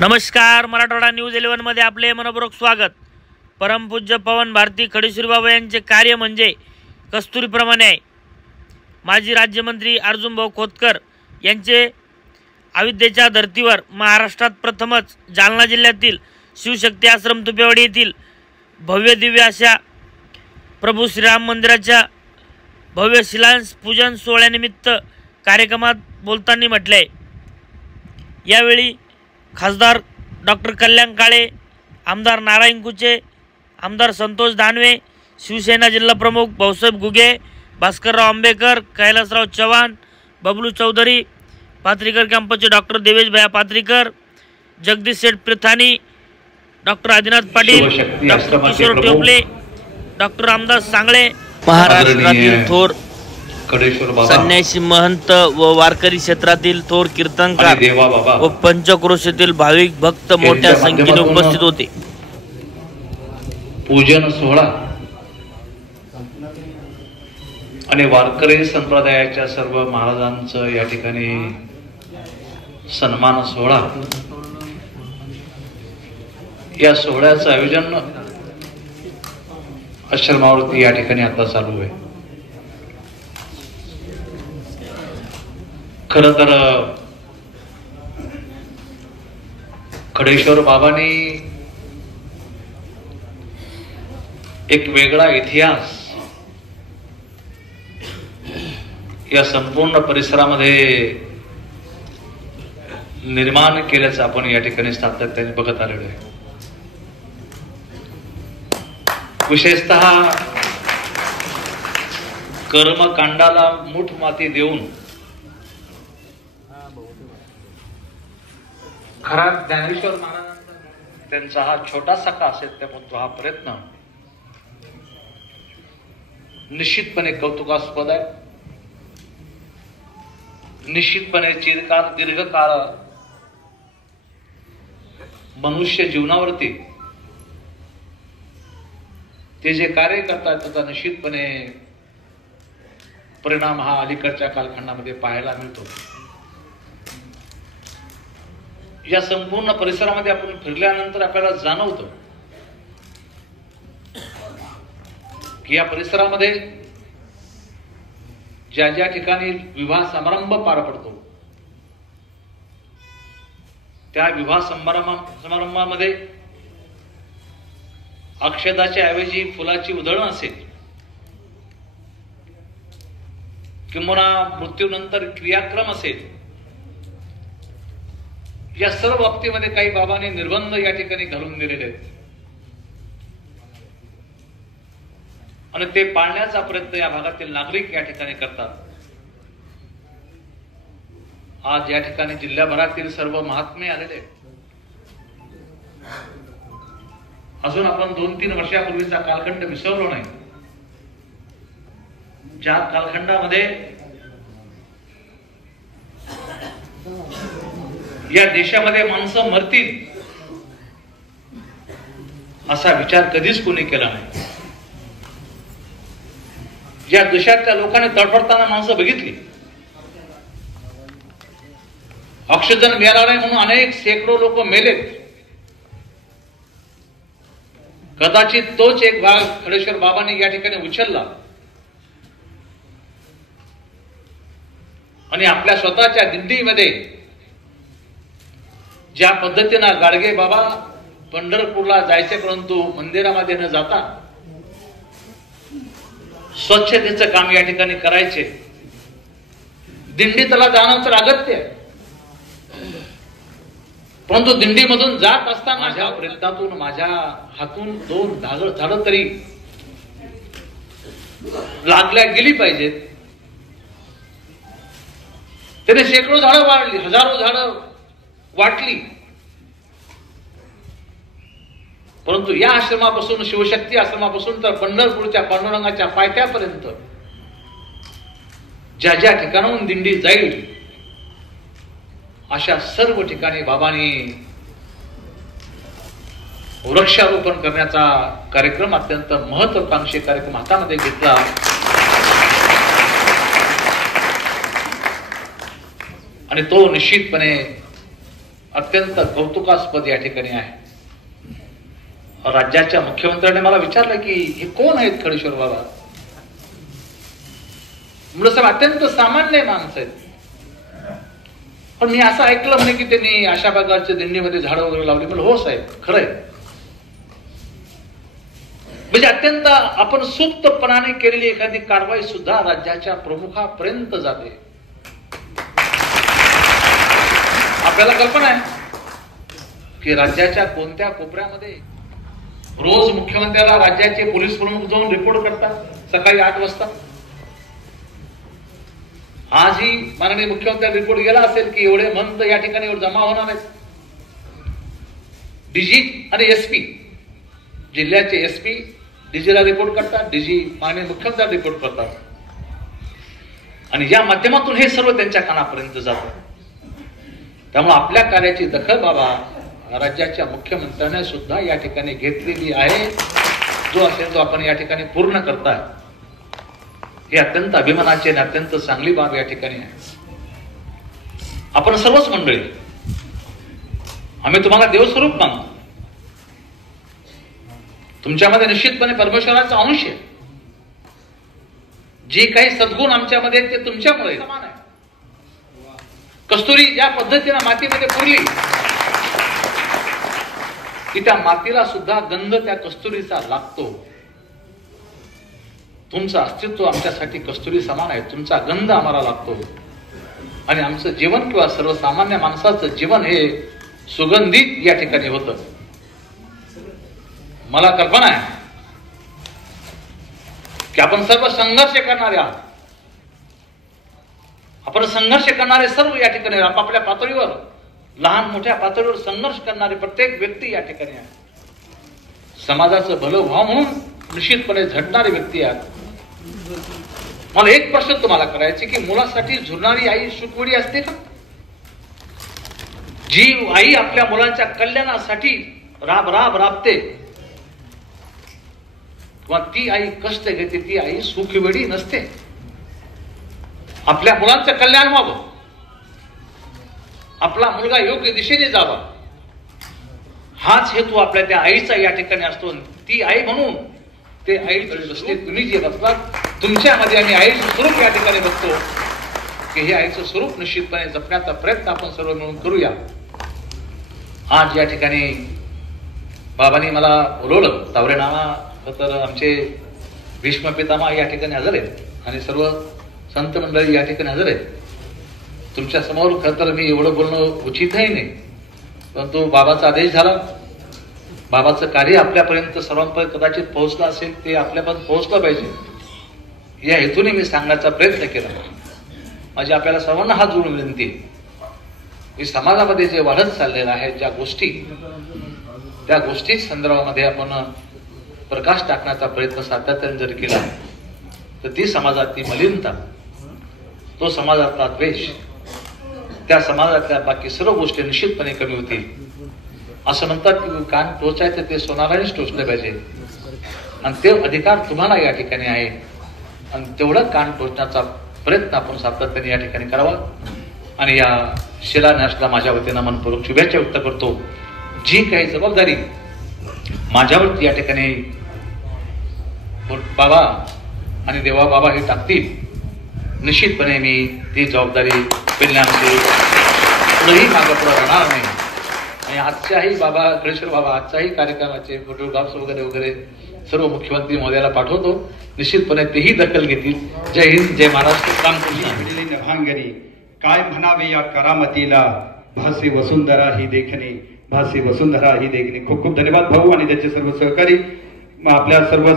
नमस्कार, मराठवाडा न्यूज 11 मध्ये आपले मनपूर्वक स्वागत। परमपूज्य पवन भारती खडीश्वरी बाबा यांचे कार्य म्हणजे कस्तुरीप्रमाणे आहे। माजी राज्यमंत्री अर्जुनभाऊ खोतकर यांचे अविद्येच्या धर्तीवर महाराष्ट्रात प्रथमच जालना जिल्ह्यातील शिवशक्ती आश्रम तुपेवाडी येथील भव्य दिव्य अशा प्रभू श्रीराम मंदिराच्या भव्य शिलान्यास पूजन सोहळ्यानिमित्त कार्यक्रमात बोलताना म्हटले आहे। यावेळी खासदार डॉक्टर कल्याण काळे, आमदार नारायण कुचे, आमदार संतोष दानवे, शिवसेना जिल्हा प्रमुख भाऊसाहेब गुगे, भास्करराव आंबेकर, कैलासराव चव्हाण, बबलू चौधरी, पात्रीकर कॅम्पसचे डॉक्टर देवेश भैया पात्रीकर, जगदीश शेठ प्रथानी, डॉक्टर आदिनाथ पाटील, डॉक्टर किशोर टोपले, डॉक्टर रामदास सांगळे, महाराष्ट्रातील थोर संन्यासी महंत व वारकरी क्षेत्रातील थोर कीर्तनकार व पंचक्रोशीतील भाविक भक्त मोठ्या संख्येने उपस्थित होते। पूजन सोहळा आणि वारकरी संप्रदायाच्या सर्व महाराजांचं या ठिकाणी सन्मान सोहळा, या सोहळ्याचं आयोजन आश्रमावरती या ठिकाणी आता चालू आहे। खरं तर खडेश्वर बाबांनी एक वेगळा इतिहास या संपूर्ण परिसरामध्ये निर्माण केल्याचं आपण या ठिकाणी सातत्याने बघत आलेलो आहे। विशेषतः कर्मकांडाला मूठ माती देऊन खरा ज्ञानेश्वर महाराजांचा त्यांचा हा छोटासा का असेल परंतु हा प्रयत्न निश्चितपणे कौतुकास्पद आहे। निश्चितपणे चिरकाल दीर्घकाळ मनुष्य जीवनावरती ते जे कार्य करतात त्याचा निश्चितपणे परिणाम हा अलीकडच्या कालखंडामध्ये पाहायला मिळतो। या संपूर्ण परिसरामध्ये आपण फिरल्यानंतर आपल्याला जाणवतं की या परिसरामध्ये ज्या ज्या ठिकाणी विवाह समारंभ पार पडतो त्या विवाह समारंभामध्ये अक्षदाच्या ऐवजी फुलाची उधळण असेल किंवा मृत्यूनंतर क्रियाक्रम असेल, या सर्व बाबतीमध्ये काही बाबांनी निर्बंध या ठिकाणी घालून दिलेले आहेत आणि ते पाळण्याचा प्रयत्न या भागातील नागरिक या ठिकाणी करतात। आज या ठिकाणी जिल्ह्याभरातील सर्व महात्मे आलेले आहेत। अजून आपण 2-3 वर्षापूर्वीचा कालखंड विसरलो नाही, ज्या कालखंडामध्ये या देशामध्ये माणसं मरतील असा विचार कधीच कोणी केला नाही। या देशातल्या लोकांनी तडफडताना माणसं बघितली, ऑक्सिजन मिळाला नाही म्हणून अनेक शेकडो लोक मेलेत। कदाचित तोच एक भाग खडेश्वर बाबांनी या ठिकाणी उचलला आणि आपल्या स्वतःच्या दिंडीमध्ये ज्या पद्धतीनं गाडगे बाबा पंढरपूरला जायचे परंतु मंदिरामध्ये न जाता स्वच्छतेचं काम या ठिकाणी करायचे, दिंडी त्याला जाणं तर अगत्य आहे, परंतु दिंडीमधून जात असताना माझ्या प्रयत्नातून माझ्या हातून 2 झाडं तरी लागल्या गेली पाहिजेत। त्याने शेकडो झाडं वाढली, हजारो झाडं वाटली, परंतु या आश्रमापासून, शिवशक्ती आश्रमापासून तर पंढरपूरच्या पांडुरंगाच्या पायथ्यापर्यंत ज्या ज्या ठिकाणाहून दिंडी जाईल अशा सर्व ठिकाणी बाबांनी वृक्षारोपण करण्याचा कार्यक्रम, अत्यंत महत्वाकांक्षी कार्यक्रम हातामध्ये घेतला आणि तो निश्चितपणे अत्यंत कौतुकास्पद या ठिकाणी आहे. राज्याच्या मुख्यमंत्र्यांनी मला विचारलं की हे कोण आहेत खडीश्वर बाबा. म्हणलं साहेब अत्यंत सामान्य माणसं आहेत, पण मी असं ऐकलं म्हणे की त्यांनी अशा प्रकारच्या दिंडीमध्ये झाडं वगैरे लावली. म्हणलं हो साहेब खरंय. म्हणजे अत्यंत आपण सुप्तपणाने केलेली एखादी कारवाई सुद्धा राज्याच्या प्रमुखापर्यंत जाते. आपल्याला कल्पना आहे की राज्याच्या कोणत्या कोपऱ्यामध्ये रोज मुख्यमंत्र्याला राज्याचे पोलीस प्रमुख जाऊन रिपोर्ट करतात सकाळी 8 वाजता. आजही माननीय मुख्यमंत्र्यांना रिपोर्ट गेला असेल की एवढे मंत या ठिकाणी जमा होणार आहेत. डीजी आणि एसपी, जिल्ह्याचे एसपी डीजीला रिपोर्ट करतात, डीजी माननीय मुख्यमंत्र्यांना रिपोर्ट करतात, आणि या माध्यमातून हे सर्व त्यांच्या कानापर्यंत जातं. त्यामुळे आपल्या कार्याची दखल बाबा राज्याच्या मुख्यमंत्र्याने सुद्धा या ठिकाणी घेतलेली आहे. जो असेल तो आपण या ठिकाणी पूर्ण करताय, हे अत्यंत अभिमानाची आणि अत्यंत चांगली बाब या ठिकाणी आहे. आपण सर्वच मंडळी आम्ही तुम्हाला देवस्वरूप मानतो. तुमच्यामध्ये निश्चितपणे परमेश्वराचा अंश आहे. जे काही सद्गुण आमच्यामध्ये आहेत ते तुमच्यामुळे समान आहे. कस्तुरी ज्या पद्धतीने मातीमध्ये पुरली की त्या मातीला सुद्धा गंध त्या कस्तुरीचा लागतो. तुमचं अस्तित्व आमच्यासाठी कस्तुरी समान आहे. तुमचा गंध आम्हाला लागतो, आणि आमचं जीवन किंवा सर्वसामान्य माणसाचं जीवन हे सुगंधित या ठिकाणी होतं. मला कल्पना आहे की आपण सर्व संघर्ष करणारे आहात. आपण संघर्ष करणारे सर्व या ठिकाणी आपापल्या पातळीवर, लहान मोठ्या पातळीवर संघर्ष करणारे प्रत्येक व्यक्ती या ठिकाणी आहे. समाजाचं भलं व्हावं म्हणून निश्चितपणे झटणारे व्यक्ती आहेत. मला एक प्रश्न तुम्हाला करायचे की मुलासाठी झुरणारी आई सुखवडी असते का? जी आई आपल्या मुलांच्या कल्याणासाठी राबते किंवा ती आई कष्ट घेते, ती आई सुखवेडी नसते. आपल्या मुलांचं कल्याण व्हावं, आपला मुलगा योग्य दिशेने जावा, हाच हेतू आपल्या त्या आईचा या ठिकाणी असतो. ती आई म्हणून ते आईचे दृष्टी तुम्ही जे बघतात तुमच्यामध्ये आम्ही आईचं स्वरूप या ठिकाणी बघतो की हे आईचं स्वरूप निश्चितपणे जपण्याचा प्रयत्न आपण सर्व मिळून करूया. आज या ठिकाणी बाबांनी मला बोलवलं. तावरे नामा तर आमचे भीष्म पितामह या ठिकाणी हजर आहेत आणि सर्व संत मंडळी या ठिकाणी हजर आहेत. तुमच्या समोर खरं तर मी एवढं बोलणं उचितही नाही, परंतु बाबाचा आदेश झाला. बाबाचं कार्य आपल्यापर्यंत सर्वांपर्यंत कदाचित पोहोचलं असेल, ते आपल्यापर्यंत पोहोचलं पाहिजे या हेतूने मी सांगण्याचा प्रयत्न केला. माझी आपल्याला सर्वांना हात जोडून विनंती की समाजामध्ये जे वाढत चाललेलं आहे, ज्या गोष्टी, त्या गोष्टी संदर्भामध्ये आपण प्रकाश टाकण्याचा प्रयत्न सातत्याने जर केला तर ती समाजातली मलिनता, तो समाजातला द्वेष, त्या समाजातल्या बाकी सर्व गोष्टी निश्चितपणे कमी होतील. असं म्हणतात की कान टोचायचं ते सोनारानेच टोचलं पाहिजे, आणि ते अधिकार तुम्हाला या ठिकाणी आहे, आणि तेवढं कान टोचण्याचा प्रयत्न आपण सातत्याने या ठिकाणी करावा. आणि या शिलान्यासला माझ्या वतीनं मनपूर्वक शुभेच्छा व्यक्त करतो. जी काही जबाबदारी माझ्यावरती या ठिकाणी बाबा आणि देवा बाबा हे टाकतील, निश्चितपणे मी ती जबाबदारी पेलण्यामध्ये पुढेही मागं पुढे राहणार नाही. आणि आजच्याही बाबा खडीश्वर बाबा आजच्याही कार्यक्रमाचे फोटोग्राफ्स वगैरे सर्व मुख्यमंत्री महोदयाला पाठवतो. निश्चितपणे तेही दखल घेतील. जय हिंद, जय महाराष्ट्र. रामकृष्ण. भांगरी काय म्हणावे या करामतीला, भासे वसुंधरा ही देखणे, भासे वसुंधरा ही देखणे. खूप खूप धन्यवाद भाऊ आणि त्याचे सर्व सहकारी, आपल्या सर्व